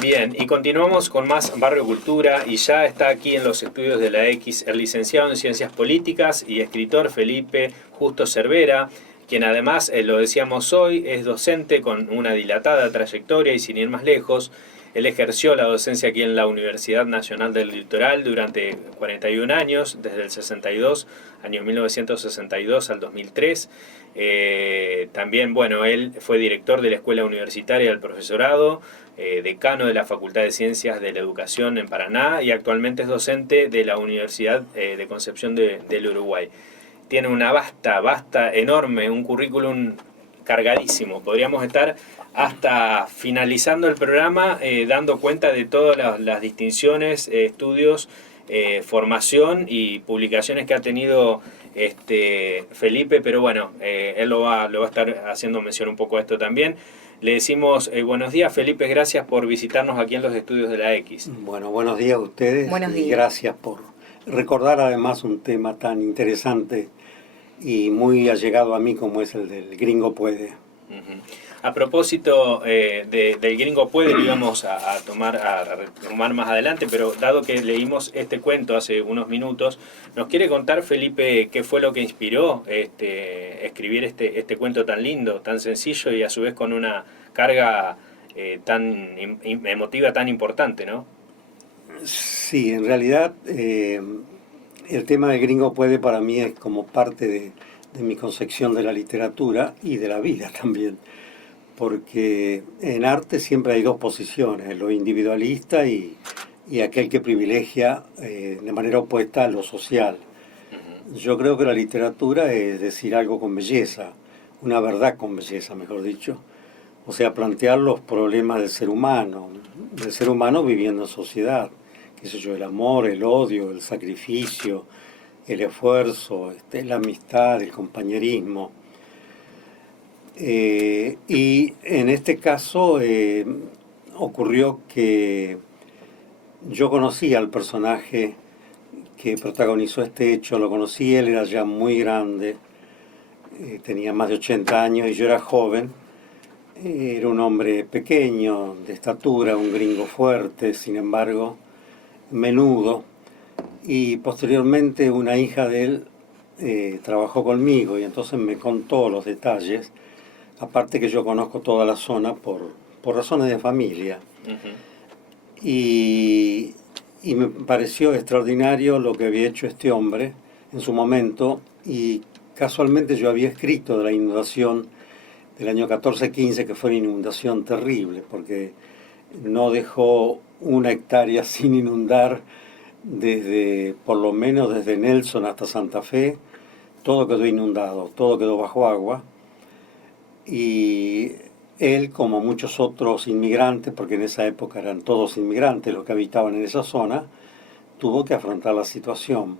Bien, y continuamos con más Barrio Cultura y ya está aquí en los estudios de la X el licenciado en Ciencias Políticas y escritor Felipe Justo Cervera, quien además, lo decíamos hoy, es docente con una dilatada trayectoria y sin ir más lejos. Él ejerció la docencia aquí en la Universidad Nacional del Litoral durante 41 años, desde el 62, año 1962 al 2003. También, bueno, él fue director de la Escuela Universitaria del Profesorado, decano de la Facultad de Ciencias de la Educación en Paraná y actualmente es docente de la Universidad de Concepción del Uruguay. Tiene una enorme, un currículum cargadísimo. Podríamos estar hasta finalizando el programa dando cuenta de todas las distinciones, estudios, formación y publicaciones que ha tenido Felipe, pero bueno, él lo va a estar haciendo mención un poco a esto también. Le decimos buenos días, Felipe, gracias por visitarnos aquí en los estudios de la X. Bueno, buenos días a ustedes. Buenos días. Y gracias por recordar además un tema tan interesante y muy allegado a mí como es el del Gringo Puede. Uh-huh. A propósito del Gringo Puede, lo íbamos a retomar más adelante, pero dado que leímos este cuento hace unos minutos, ¿nos quiere contar, Felipe, qué fue lo que inspiró escribir este cuento tan lindo, tan sencillo y a su vez con una carga tan emotiva, tan importante, ¿no? Sí, en realidad el tema del Gringo Puede para mí es como parte de mi concepción de la literatura y de la vida también. Porque en arte siempre hay dos posiciones, lo individualista y aquel que privilegia de manera opuesta lo social. Yo creo que la literatura es decir algo con belleza, una verdad con belleza, mejor dicho. O sea, plantear los problemas del ser humano viviendo en sociedad, qué sé yo, el amor, el odio, el sacrificio, el esfuerzo, la amistad, el compañerismo. Y en este caso ocurrió que yo conocí al personaje que protagonizó este hecho, lo conocí, él era ya muy grande, tenía más de 80 años y yo era joven, era un hombre pequeño, de estatura, un gringo fuerte, sin embargo, menudo, y posteriormente una hija de él trabajó conmigo y entonces me contó los detalles. Aparte que yo conozco toda la zona por razones de familia. Uh-huh. Y me pareció extraordinario lo que había hecho este hombre en su momento. Y casualmente yo había escrito de la inundación del año 14-15, que fue una inundación terrible, porque no dejó una hectárea sin inundar por lo menos desde Nelson hasta Santa Fe. Todo quedó inundado, todo quedó bajo agua. Y él, como muchos otros inmigrantes, porque en esa época eran todos inmigrantes los que habitaban en esa zona, tuvo que afrontar la situación.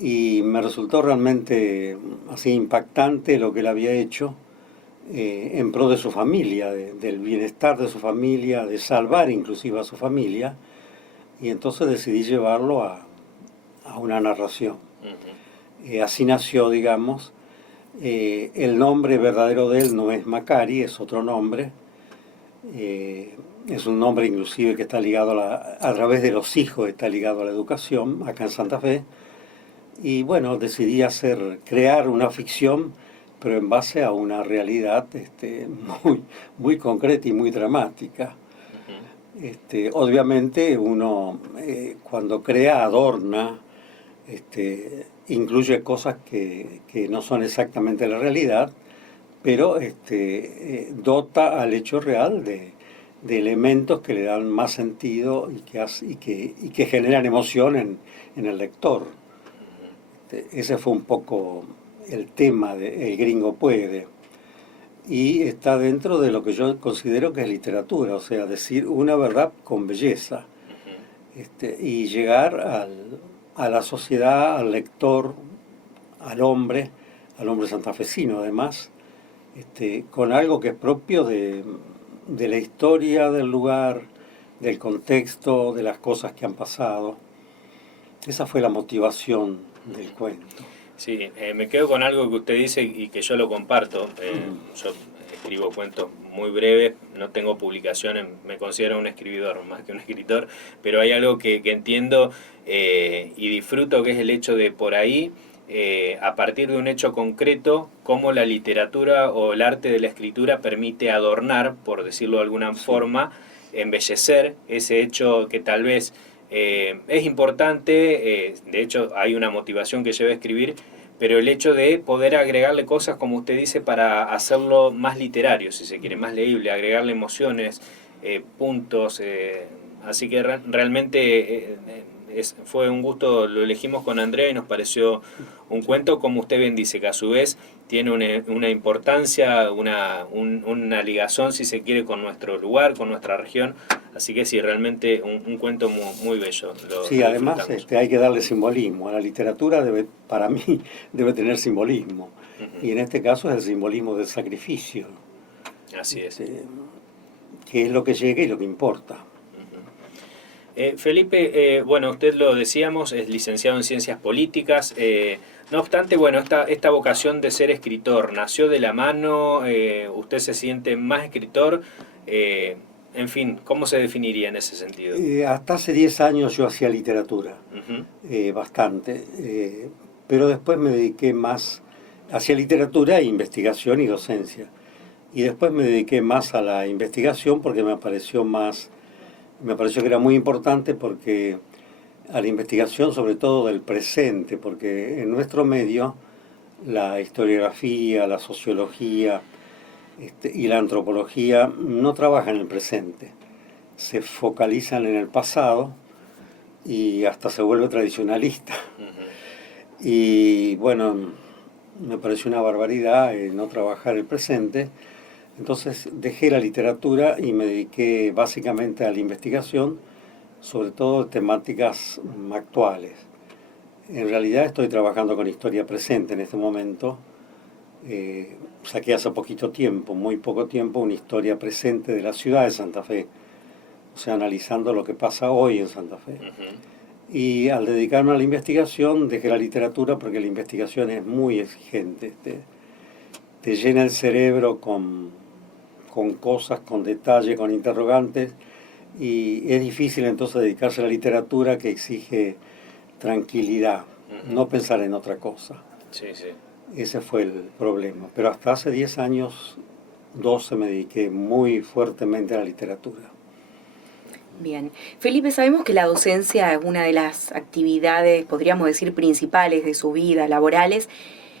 Y me resultó realmente así impactante lo que él había hecho en pro de su familia, del bienestar de su familia, de salvar inclusive a su familia. Y entonces decidí llevarlo a una narración. Uh-huh. Así nació, digamos. El nombre verdadero de él no es Macari, es otro nombre. Es un nombre inclusive que está ligado a través de los hijos, está ligado a la educación acá en Santa Fe. Y bueno, decidí crear una ficción, pero en base a una realidad muy concreta y muy dramática. Uh-huh. Obviamente uno cuando crea adorna, incluye cosas que no son exactamente la realidad, pero dota al hecho real de elementos que le dan más sentido y que generan emoción en el lector. Ese fue un poco el tema de El Gringo Puede. Y está dentro de lo que yo considero que es literatura, o sea, decir una verdad con belleza. Y llegar a la sociedad, al lector, al hombre santafesino además, con algo que es propio de la historia del lugar, del contexto, de las cosas que han pasado. Esa fue la motivación del cuento. Sí, me quedo con algo que usted dice y que yo lo comparto. Yo escribo cuentos muy breves, no tengo publicaciones, me considero un escribidor más que un escritor, pero hay algo que entiendo y disfruto, que es el hecho de por ahí, a partir de un hecho concreto, cómo la literatura o el arte de la escritura permite adornar, por decirlo de alguna forma, embellecer ese hecho que tal vez es importante, de hecho hay una motivación que lleva a escribir, pero el hecho de poder agregarle cosas, como usted dice, para hacerlo más literario, si se quiere, más leíble, agregarle emociones, puntos, así que realmente fue un gusto, lo elegimos con Andrea y nos pareció un cuento, como usted bien dice, que a su vez tiene una importancia, una ligazón, si se quiere, con nuestro lugar, con nuestra región, así que sí, realmente un cuento muy, muy bello. Sí, además hay que darle simbolismo. A la literatura, para mí, debe tener simbolismo. Y en este caso es el simbolismo del sacrificio. Así es. Que es lo que llega y lo que importa. Felipe, bueno, usted lo decíamos, es licenciado en Ciencias Políticas. No obstante, bueno, esta vocación de ser escritor, ¿nació de la mano? ¿Usted se siente más escritor? En fin, ¿cómo se definiría en ese sentido? Hasta hace 10 años yo hacía literatura, bastante, pero después me dediqué más, hacía literatura, investigación y docencia. Y después me dediqué más a la investigación porque me pareció que era muy importante, porque a la investigación sobre todo del presente, porque en nuestro medio la historiografía, la sociología y la antropología no trabajan en el presente, se focalizan en el pasado y hasta se vuelve tradicionalista. Y bueno, me pareció una barbaridad no trabajar el presente. Entonces dejé la literatura y me dediqué básicamente a la investigación, sobre todo de temáticas actuales. En realidad estoy trabajando con historia presente en este momento. Saqué hace poquito tiempo, muy poco tiempo, una historia presente de la ciudad de Santa Fe, o sea, analizando lo que pasa hoy en Santa Fe. Y al dedicarme a la investigación dejé la literatura porque la investigación es muy exigente, te llena el cerebro con cosas, con detalles, con interrogantes, y es difícil entonces dedicarse a la literatura, que exige tranquilidad, no pensar en otra cosa. Sí, sí. Ese fue el problema. Pero hasta hace 10 años, 12, me dediqué muy fuertemente a la literatura. Bien. Felipe, sabemos que la docencia es una de las actividades, podríamos decir, principales de su vida, laborales,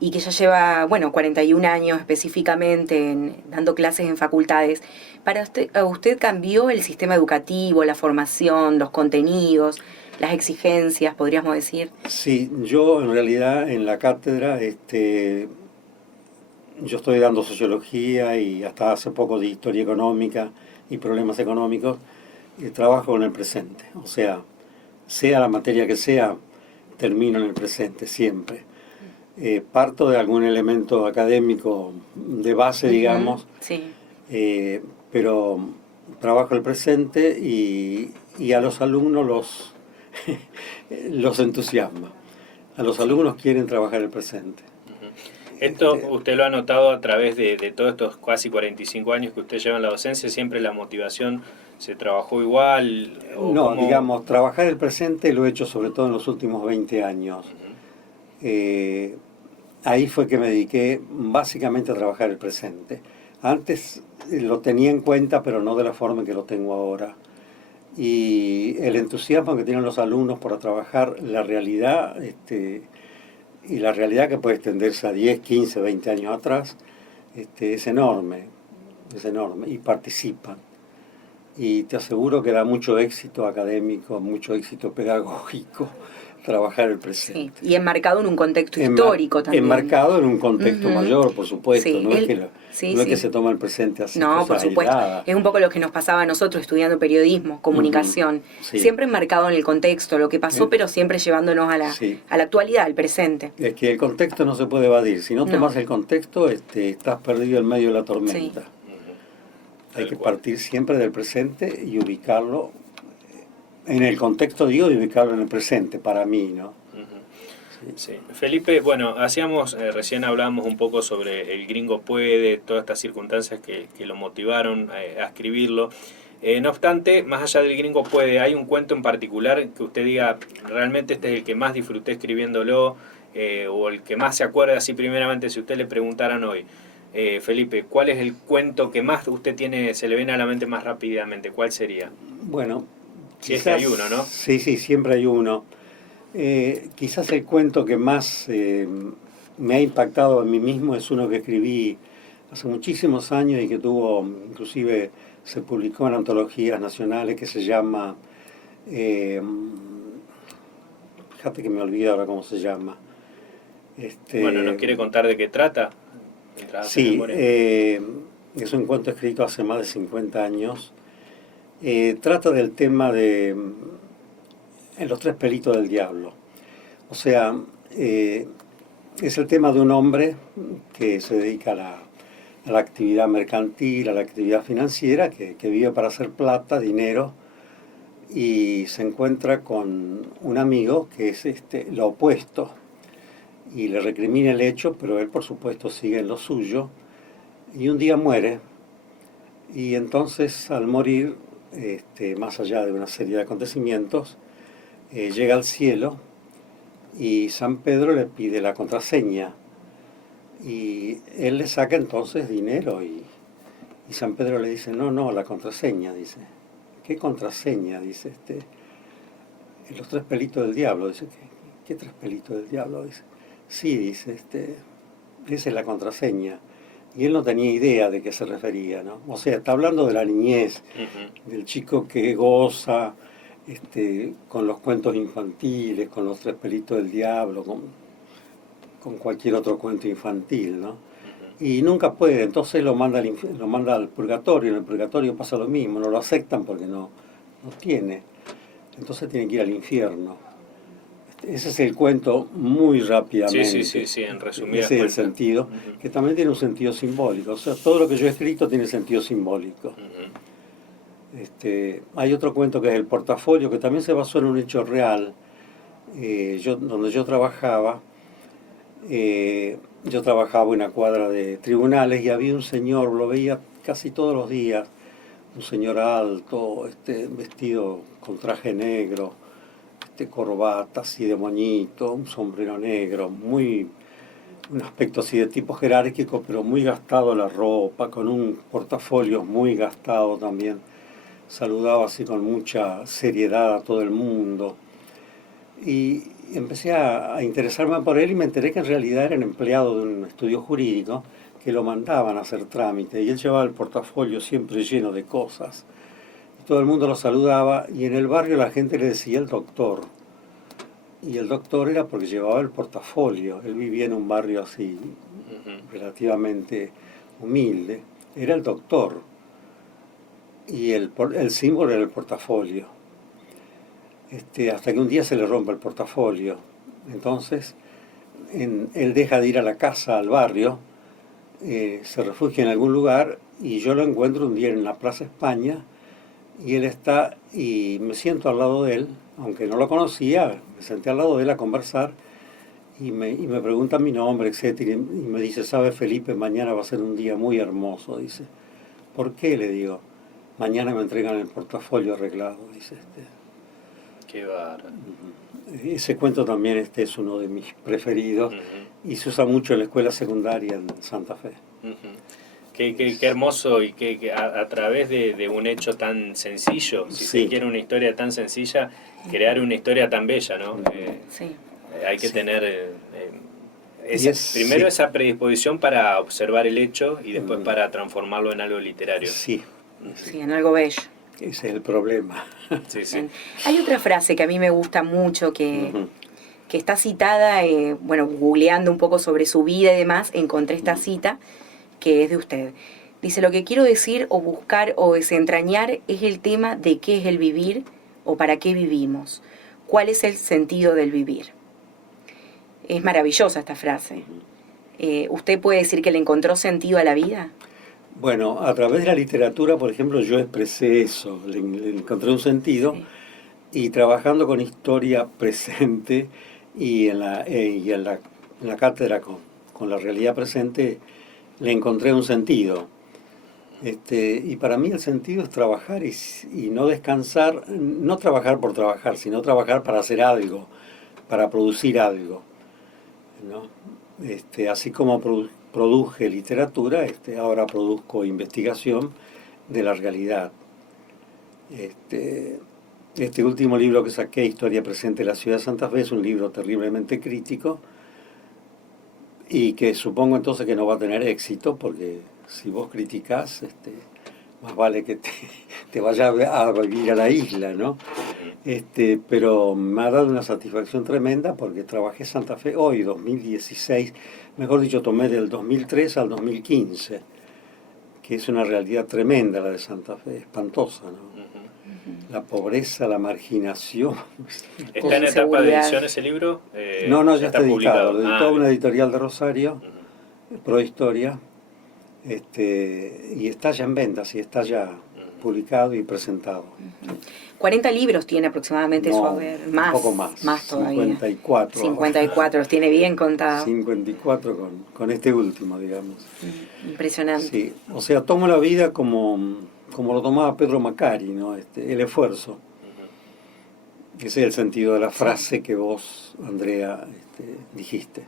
y que ya lleva, 41 años específicamente dando clases en facultades. ¿Para usted cambió el sistema educativo, la formación, los contenidos, las exigencias, podríamos decir? Sí, yo en realidad en la cátedra, yo estoy dando sociología y hasta hace poco de historia económica y problemas económicos, y trabajo con el presente. O sea la materia que sea, termino en el presente siempre. Parto de algún elemento académico de base, digamos, sí. Pero trabajo el presente y a los alumnos los entusiasma. A los alumnos quieren trabajar el presente. Esto usted lo ha notado a través de todos estos casi 45 años que usted lleva en la docencia, ¿siempre la motivación se trabajó igual? No, ¿cómo? Digamos, trabajar el presente lo he hecho sobre todo en los últimos 20 años. Ahí fue que me dediqué básicamente a trabajar el presente. Antes lo tenía en cuenta, pero no de la forma en que lo tengo ahora. Y el entusiasmo que tienen los alumnos por trabajar la realidad, y la realidad que puede extenderse a 10, 15, 20 años atrás, es enorme, y participan. Y te aseguro que da mucho éxito académico, mucho éxito pedagógico, trabajar el presente. Sí, y enmarcado en un contexto histórico también. Enmarcado en un contexto mayor, por supuesto, sí, no es que se toma el presente así. No, por supuesto. Aisladas. Es un poco lo que nos pasaba a nosotros estudiando periodismo, comunicación. Sí. Siempre enmarcado en el contexto, lo que pasó, pero siempre llevándonos a la actualidad, al presente. Es que el contexto no se puede evadir. Si no tomas el contexto, estás perdido en medio de la tormenta. Sí. Hay que partir siempre del presente y ubicarlo en el contexto, digo, y ubicarlo en el presente, para mí, ¿no? Sí. Felipe, bueno, recién hablábamos un poco sobre El Gringo Puede, todas estas circunstancias que lo motivaron a escribirlo. No obstante, más allá del Gringo Puede, ¿hay un cuento en particular que usted diga, realmente este es el que más disfruté escribiéndolo, o el que más se acuerda, así primeramente, si usted le preguntaran hoy, Felipe, ¿cuál es el cuento que más usted tiene, se le viene a la mente más rápidamente? ¿Cuál sería? Bueno, Si es que hay uno, ¿no? Sí, siempre hay uno. Quizás el cuento que más me ha impactado a mí mismo es uno que escribí hace muchísimos años y que inclusive se publicó en antologías nacionales, que se llama, fíjate que me olvido ahora cómo se llama. Bueno, ¿nos quiere contar de qué trata? Sí, es un cuento escrito hace más de 50 años. Trata del tema de Los tres pelitos del diablo. O sea, es el tema de un hombre que se dedica a la actividad mercantil, a la actividad financiera, que vive para hacer plata, dinero, y se encuentra con un amigo que es lo opuesto, y le recrimina el hecho, pero él por supuesto sigue en lo suyo, y un día muere, y entonces al morir, más allá de una serie de acontecimientos, llega al cielo y San Pedro le pide la contraseña y él le saca entonces dinero y San Pedro le dice, no, la contraseña, dice. ¿Qué contraseña? Dice, los tres pelitos del diablo. Dice, ¿qué tres pelitos del diablo? Dice, sí, dice, esa es la contraseña. Y él no tenía idea de qué se refería, ¿no? O sea, está hablando de la niñez, del chico que goza con los cuentos infantiles, con los tres pelitos del diablo, con cualquier otro cuento infantil, ¿no? Y nunca puede, entonces lo manda al purgatorio, en el purgatorio pasa lo mismo, no lo aceptan porque no tiene, entonces tiene que ir al infierno. Ese es el cuento muy rápidamente. Sí, en resumidas ese es el sentido, que también tiene un sentido simbólico, o sea, todo lo que yo he escrito tiene sentido simbólico. Hay otro cuento que es El portafolio, que también se basó en un hecho real. Donde yo trabajaba en una cuadra de tribunales y había un señor, lo veía casi todos los días, un señor alto, vestido con traje negro, corbata así de moñito, un sombrero negro, un aspecto así de tipo jerárquico, pero muy gastado la ropa, con un portafolio muy gastado también. Saludaba así con mucha seriedad a todo el mundo. Y empecé a interesarme por él y me enteré que en realidad era un empleado de un estudio jurídico que lo mandaban a hacer trámite y él llevaba el portafolio siempre lleno de cosas. Todo el mundo lo saludaba y en el barrio la gente le decía el doctor. Y el doctor era porque llevaba el portafolio. Él vivía en un barrio así, relativamente humilde. Era el doctor. Y el símbolo era el portafolio. Hasta que un día se le rompe el portafolio. Entonces, él deja de ir a la casa, al barrio, se refugia en algún lugar y yo lo encuentro un día en la Plaza España y él está, y me siento al lado de él, aunque no lo conocía, me senté al lado de él a conversar y me pregunta mi nombre, etcétera, y me dice, ¿sabe Felipe? Mañana va a ser un día muy hermoso, dice. ¿Por qué? Le digo, mañana me entregan el portafolio arreglado, dice. Qué bárbaro. Ese cuento también es uno de mis preferidos y se usa mucho en la escuela secundaria en Santa Fe. Qué hermoso y que a través de un hecho tan sencillo, si se quiere una historia tan sencilla, crear una historia tan bella, ¿no? Hay que tener primero esa predisposición para observar el hecho y después para transformarlo en algo literario. Sí, en algo bello. Ese es el problema. Hay otra frase que a mí me gusta mucho, que está citada, googleando un poco sobre su vida y demás, encontré esta cita, que es de usted. Dice, lo que quiero decir o buscar o desentrañar es el tema de qué es el vivir o para qué vivimos. ¿Cuál es el sentido del vivir? Es maravillosa esta frase. ¿Usted puede decir que le encontró sentido a la vida? Bueno, a través de la literatura, por ejemplo, yo expresé eso, le encontré un sentido, y trabajando con historia presente y en la cátedra con la realidad presente le encontré un sentido. Y para mí el sentido es trabajar y no descansar, no trabajar por trabajar, sino trabajar para hacer algo, para producir algo, ¿no? Así como produje literatura, ahora produzco investigación de la realidad. Este último libro que saqué, Historia presente de la ciudad de Santa Fe, es un libro terriblemente crítico y que supongo entonces que no va a tener éxito, porque si vos criticás, más vale que te vayas a vivir a la isla, ¿no? Pero me ha dado una satisfacción tremenda porque trabajé Santa Fe hoy, 2016, mejor dicho, tomé del 2003 al 2015, que es una realidad tremenda la de Santa Fe, espantosa, ¿no? La pobreza, la marginación. ¿Está en etapa de edición ese libro? No, ya está editado. Lo editó una bien. editorial de Rosario, Prohistoria, y está ya en venta, sí, está ya publicado y presentado. 40 libros tiene aproximadamente su haber, más, un poco más. más todavía. 54. 54, los tiene bien contados. 54 con este último, digamos. Impresionante. Sí, o sea, tomo la vida como lo tomaba Pedro Macari, ¿no? El esfuerzo. Ese es el sentido de la frase que vos, Andrea, dijiste.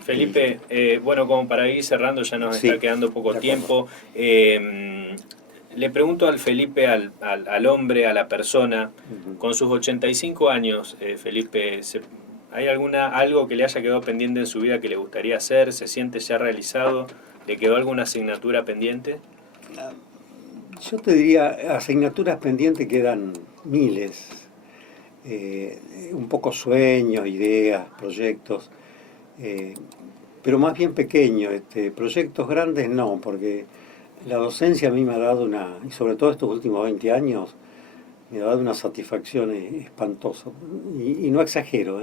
Felipe, bueno, como para ir cerrando, ya nos está quedando poco tiempo. Le pregunto al Felipe, al hombre, a la persona, con sus 85 años, Felipe, ¿hay algo que le haya quedado pendiente en su vida que le gustaría hacer? ¿Se siente ya realizado? ¿Le quedó alguna asignatura pendiente? Yo te diría, asignaturas pendientes quedan miles. Un poco sueños, ideas, proyectos, pero más bien pequeños. Proyectos grandes no, porque la docencia a mí me ha dado y sobre todo estos últimos 20 años, me ha dado una satisfacción espantosa. Y no exagero,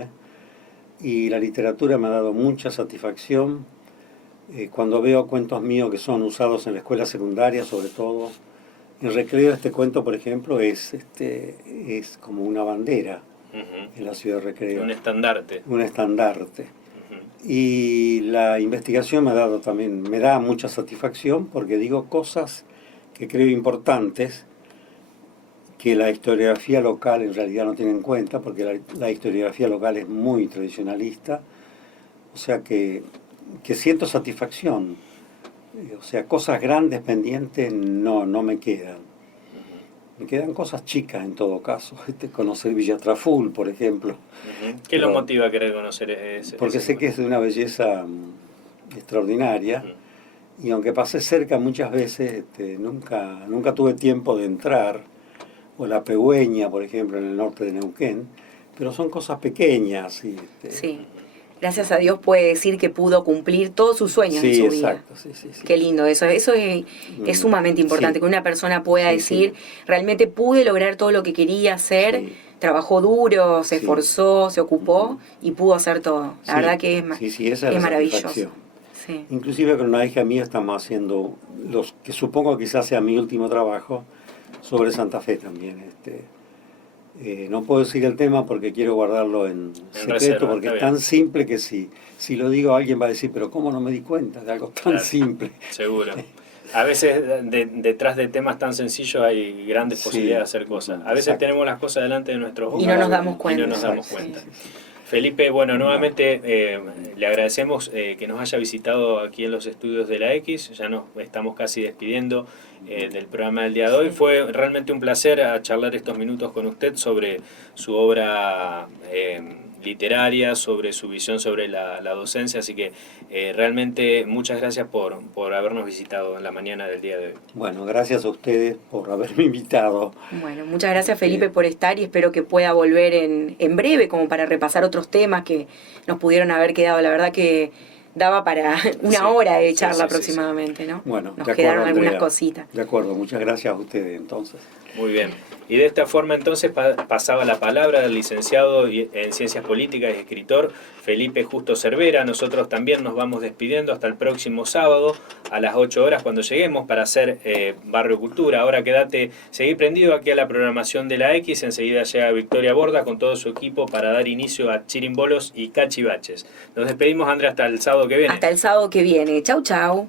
Y la literatura me ha dado mucha satisfacción. Cuando veo cuentos míos que son usados en la escuela secundaria, sobre todo, en Recreo este cuento, por ejemplo, es como una bandera en la ciudad de Recreo. Un estandarte. Un estandarte. Y la investigación me da mucha satisfacción porque digo cosas que creo importantes que la historiografía local en realidad no tiene en cuenta, porque la historiografía local es muy tradicionalista. O sea que siento satisfacción. O sea, cosas grandes pendientes no me quedan. Me quedan cosas chicas en todo caso. Conocer Villa Traful, por ejemplo. ¿Qué lo motiva a querer conocer ese? Porque sé que es de una belleza extraordinaria. Y aunque pasé cerca muchas veces, nunca tuve tiempo de entrar. O la Pegüeña, por ejemplo, en el norte de Neuquén. Pero son cosas pequeñas. Sí. Gracias a Dios puede decir que pudo cumplir todos sus sueños en su vida. Sí, exacto. Qué lindo eso. Eso es sumamente importante, que una persona pueda decir, realmente pude lograr todo lo que quería hacer, trabajó duro, se esforzó, se ocupó y pudo hacer todo. La verdad que esa es maravilloso. Sí. Inclusive con una hija mía estamos haciendo, los que supongo quizás sea mi último trabajo, sobre Santa Fe también. No puedo decir el tema porque quiero guardarlo en secreto, reserva, porque es tan simple que si lo digo alguien va a decir, pero ¿cómo no me di cuenta de algo tan simple? Seguro. A veces detrás de temas tan sencillos hay grandes posibilidades de hacer cosas. A veces tenemos las cosas delante de nuestros ojos y no nos damos cuenta. Y no nos damos cuenta. Felipe, bueno, nuevamente le agradecemos que nos haya visitado aquí en los estudios de la X. Ya nos estamos casi despidiendo del programa del día de hoy. Fue realmente un placer charlar estos minutos con usted sobre su obra literaria, sobre su visión sobre la docencia. Así que realmente muchas gracias por habernos visitado en la mañana del día de hoy. Bueno, gracias a ustedes por haberme invitado. Bueno, muchas gracias Felipe por estar y espero que pueda volver en breve como para repasar otros temas que nos pudieron haber quedado. La verdad que daba para una Sí, hora de sí, charla sí, sí, aproximadamente, ¿no? Bueno, Nos de quedaron acuerdo, algunas Andrea. cositas. De acuerdo, muchas gracias a ustedes entonces. Muy bien. Y de esta forma entonces pasaba la palabra del licenciado en Ciencias Políticas y escritor Felipe Justo Cervera. Nosotros también nos vamos despidiendo hasta el próximo sábado a las 8 horas cuando lleguemos para hacer Barrio Cultura. Ahora seguí prendido aquí a la programación de la X. Enseguida llega Victoria Borda con todo su equipo para dar inicio a Chirimbolos y Cachivaches. Nos despedimos, Andrea, hasta el sábado que viene. Hasta el sábado que viene. Chau, chau.